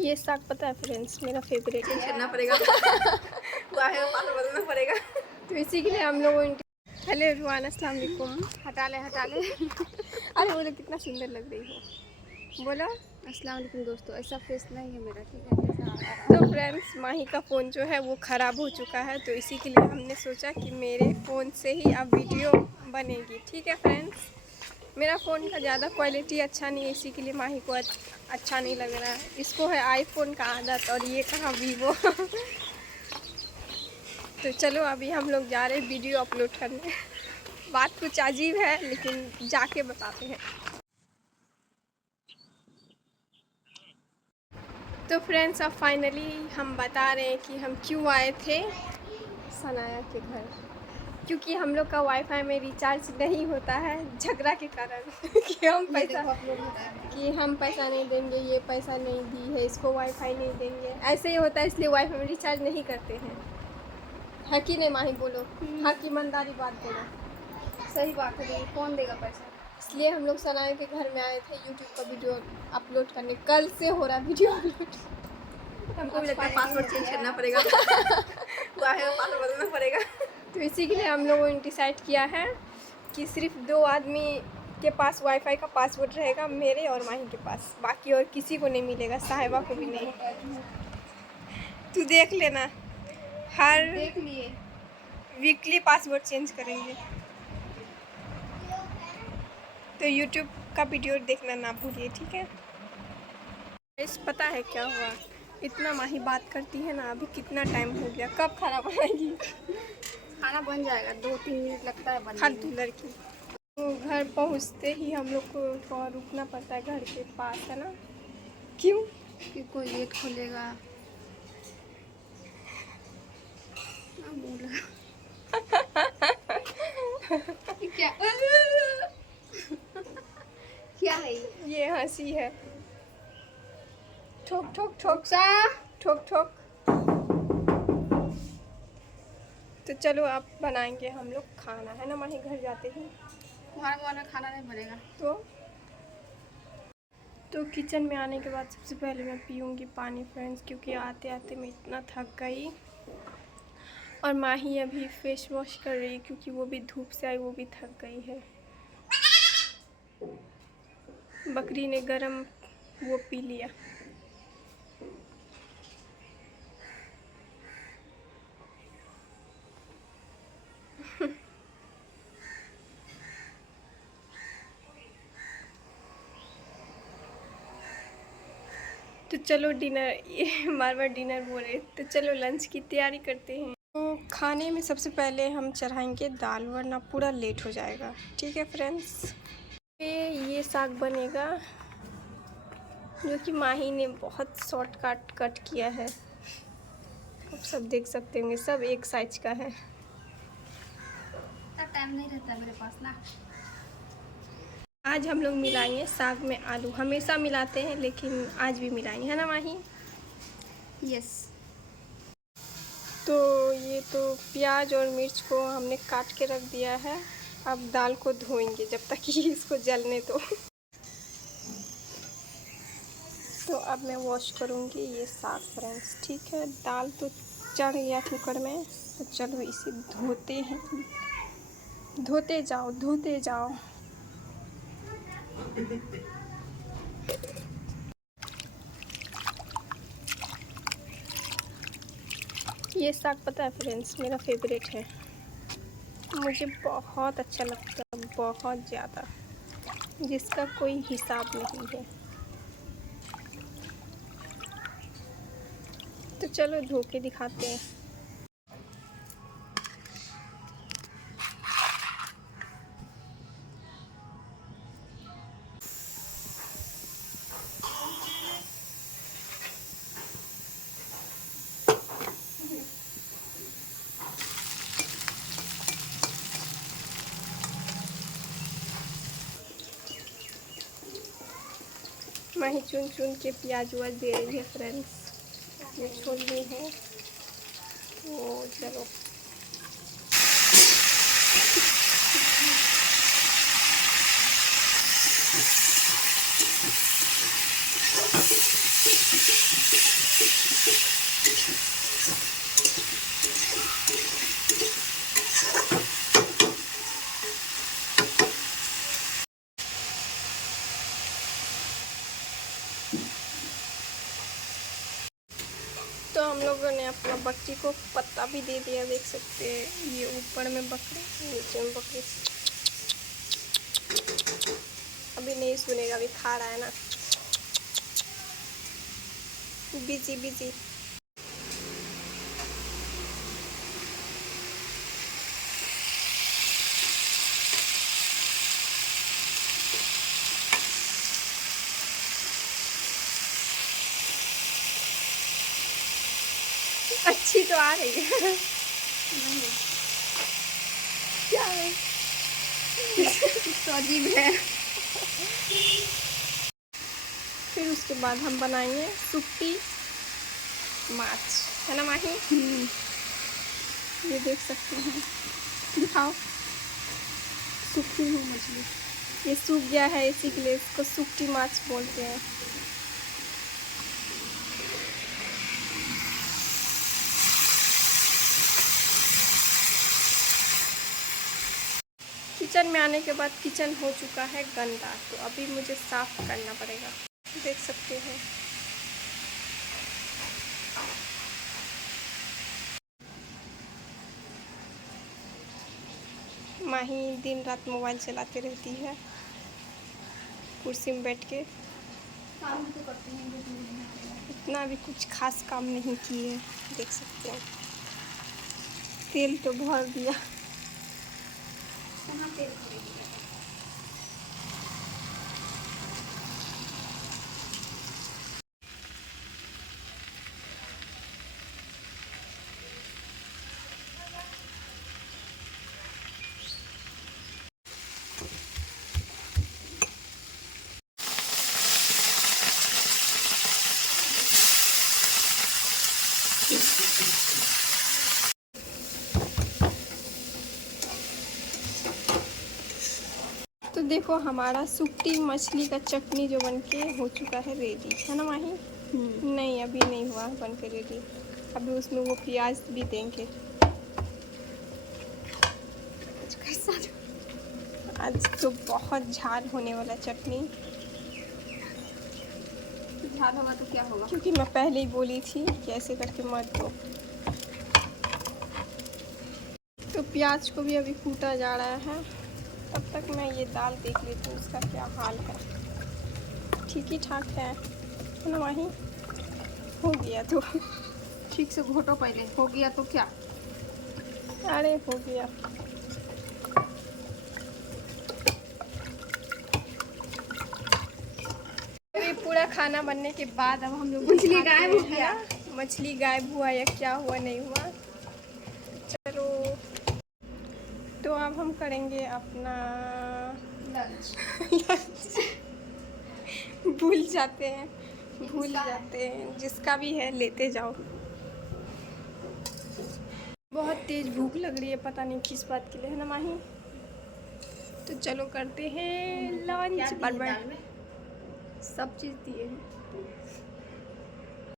ये साग पता है फ्रेंड्स, मेरा फेवरेट है। करना पड़ेगा पासवर्ड बदलना पड़ेगा। तो इसी के लिए हम लोग हेलो एवरीवन, अस्सलाम वालेकुम। हटा ले अरे बोलो कितना सुंदर लग रही हो, बोलो। अस्सलाम वालेकुम दोस्तों, ऐसा फेस नहीं है मेरा, ठीक है जैसा। तो फ्रेंड्स, माही का फ़ोन जो है वो ख़राब हो चुका है, तो इसी के लिए हमने सोचा कि मेरे फ़ोन से ही अब वीडियो बनेगी। ठीक है फ्रेंड्स, मेरा फ़ोन का ज़्यादा क्वालिटी अच्छा नहीं है, इसी के लिए माही को अच्छा नहीं लग रहा है। इसको है आईफोन का आदत और ये कहाँ वीवो। तो चलो अभी हम लोग जा रहे हैं वीडियो अपलोड करने। बात कुछ अजीब है लेकिन जाके बताते हैं। तो फ्रेंड्स, अब फाइनली हम बता रहे हैं कि हम क्यों आए थे सनाया के घर, क्योंकि हम लोग का वाईफाई में रिचार्ज नहीं होता है झगड़ा के कारण। कि हम पैसा नहीं देंगे, ये पैसा नहीं दी है, इसको वाईफाई नहीं देंगे, ऐसे ही होता है, इसलिए वाईफाई में रिचार्ज नहीं करते हैं। है कि नहीं माही, बोलो। हाँ की ईमानदारी बात बोलो। सही बात है, कौन देगा पैसा। इसलिए हम लोग सनाया के घर में आए थे यूट्यूब का वीडियो अपलोड करने। कल से हो रहा वीडियो अपलोड। हमको भी लगता है पासवर्ड चेंज करना पड़ेगा। पासवर्ड बदलना पड़ेगा। तो इसी के लिए हम लोगों ने डिसाइड किया है कि सिर्फ 2 आदमी के पास वाईफाई का पासवर्ड रहेगा, मेरे और माही के पास, बाकी और किसी को नहीं मिलेगा, साहिबा को भी नहीं। तू देख लेना, हर देख लिए वीकली पासवर्ड चेंज करेंगे। तो यूट्यूब का वीडियो देखना ना भूलिए, ठीक है। इस पता है क्या हुआ, इतना माही बात करती है ना, अभी कितना टाइम हो गया, कब खाना बनाएगी। खाना बन जाएगा, 2-3 मिनट लगता है बनने में। फालतू लड़की। तो घर पहुंचते ही हम लोग को थोड़ा रुकना पड़ता है, घर के पास है ना। क्यों? कि कोई गेट खोलेगा। क्या क्या है ये हंसी है। ठोक ठोक ठोक सा ठोक ठोक। तो चलो अब बनाएंगे हम लोग खाना, है ना माही, घर जाते ही। तुम्हारा खाना नहीं बनेगा तो किचन में आने के बाद सबसे पहले मैं पीऊँगी पानी फ्रेंड्स, क्योंकि आते आते मैं इतना थक गई। और माही अभी फेस वॉश कर रही है, क्योंकि वो भी धूप से आई, वो भी थक गई है। बकरी ने गरम वो पी लिया। तो चलो डिनर, ये बार बार डिनर बोल रहे, तो चलो लंच की तैयारी करते हैं। तो खाने में सबसे पहले हम चढ़ाएंगे दाल, वरना पूरा लेट हो जाएगा। ठीक है फ्रेंड्स, ये साग बनेगा जो कि माही ने बहुत शॉर्टकट कट किया है। आप सब देख सकते होंगे, सब एक साइज का है। टाइम नहीं रहता मेरे पास ना। आज हम लोग मिलाएंगे साग में आलू, हमेशा मिलाते हैं लेकिन आज भी मिलाएंगे, है ना माही। यस। तो ये तो प्याज और मिर्च को हमने काट के रख दिया है। अब दाल को धोएंगे जब तक कि इसको जलने दो। तो अब मैं वॉश करूँगी ये साग फ्रेंड्स, ठीक है। दाल तो चढ़ गया कुकर में, तो चलो इसे धोते हैं। धोते जाओ धोते जाओ। ये साग पता है फ्रेंड्स, मेरा फेवरेट है, मुझे बहुत अच्छा लगता है, बहुत ज़्यादा, जिसका कोई हिसाब नहीं है। तो चलो धो के दिखाते हैं। माही चुन चुन के प्याज वाज दे रही है फ्रेंड्स, ये छोलनी है। तो चलो तो हम लोगों ने अपना बकरी को पत्ता भी दे दिया, देख सकते हैं। ये ऊपर में बकरी, नीचे में बकरी। अभी नहीं सुनेगा, अभी खा रहा है ना, बिजी बिजी। अच्छी तो आ रही है। क्या है? तो अजीब है। फिर उसके बाद हम बनाएंगे सुक्टी माछ, है ना माही? ये देख सकते हैं, दिखाओ। सूखी हुई मछली। ये सूख गया है, इसी के लिए इसको सुक्टी माछ बोलते हैं। किचन में आने के बाद किचन हो चुका है गंदा, तो अभी मुझे साफ करना पड़ेगा, देख सकते हैं। माही दिन रात मोबाइल चलाते रहती है, कुर्सी में बैठ के। काम तो करते हैं, इतना भी कुछ खास काम नहीं किए, देख सकते हैं। तेल तो भर दिया। कहाँ तेल भरेगी? तो देखो हमारा सुक्टी मछली का चटनी जो बनके हो चुका है रेडी, है ना माही? नहीं, अभी नहीं हुआ बन के रेडी। अभी उसमें वो प्याज भी देंगे। आज तो बहुत झाल होने वाला चटनी, झाल होगा तो क्या होगा? क्योंकि मैं पहले ही बोली थी कि ऐसे करके मत दो। तो प्याज को भी अभी कूटा जा रहा है, तब तक मैं ये दाल देख लेती हूँ उसका क्या हाल है। ठीक ही ठाक है ना माही? हो गया तो ठीक से घोटो पहले, हो गया तो क्या? अरे हो गया। ये पूरा खाना बनने के बाद अब हम लोग मछली गायब हो गया। मछली गायब हुआ या क्या हुआ, नहीं हुआ। चलो, तो अब हम करेंगे अपना लंच। भूल जाते हैं, जिसका भी है लेते जाओ। बहुत तेज भूख लग रही है, पता नहीं किस बात के लिए, है ना माही? तो चलो करते हैं लंच। दाल में सब चीज़ दिए हैं।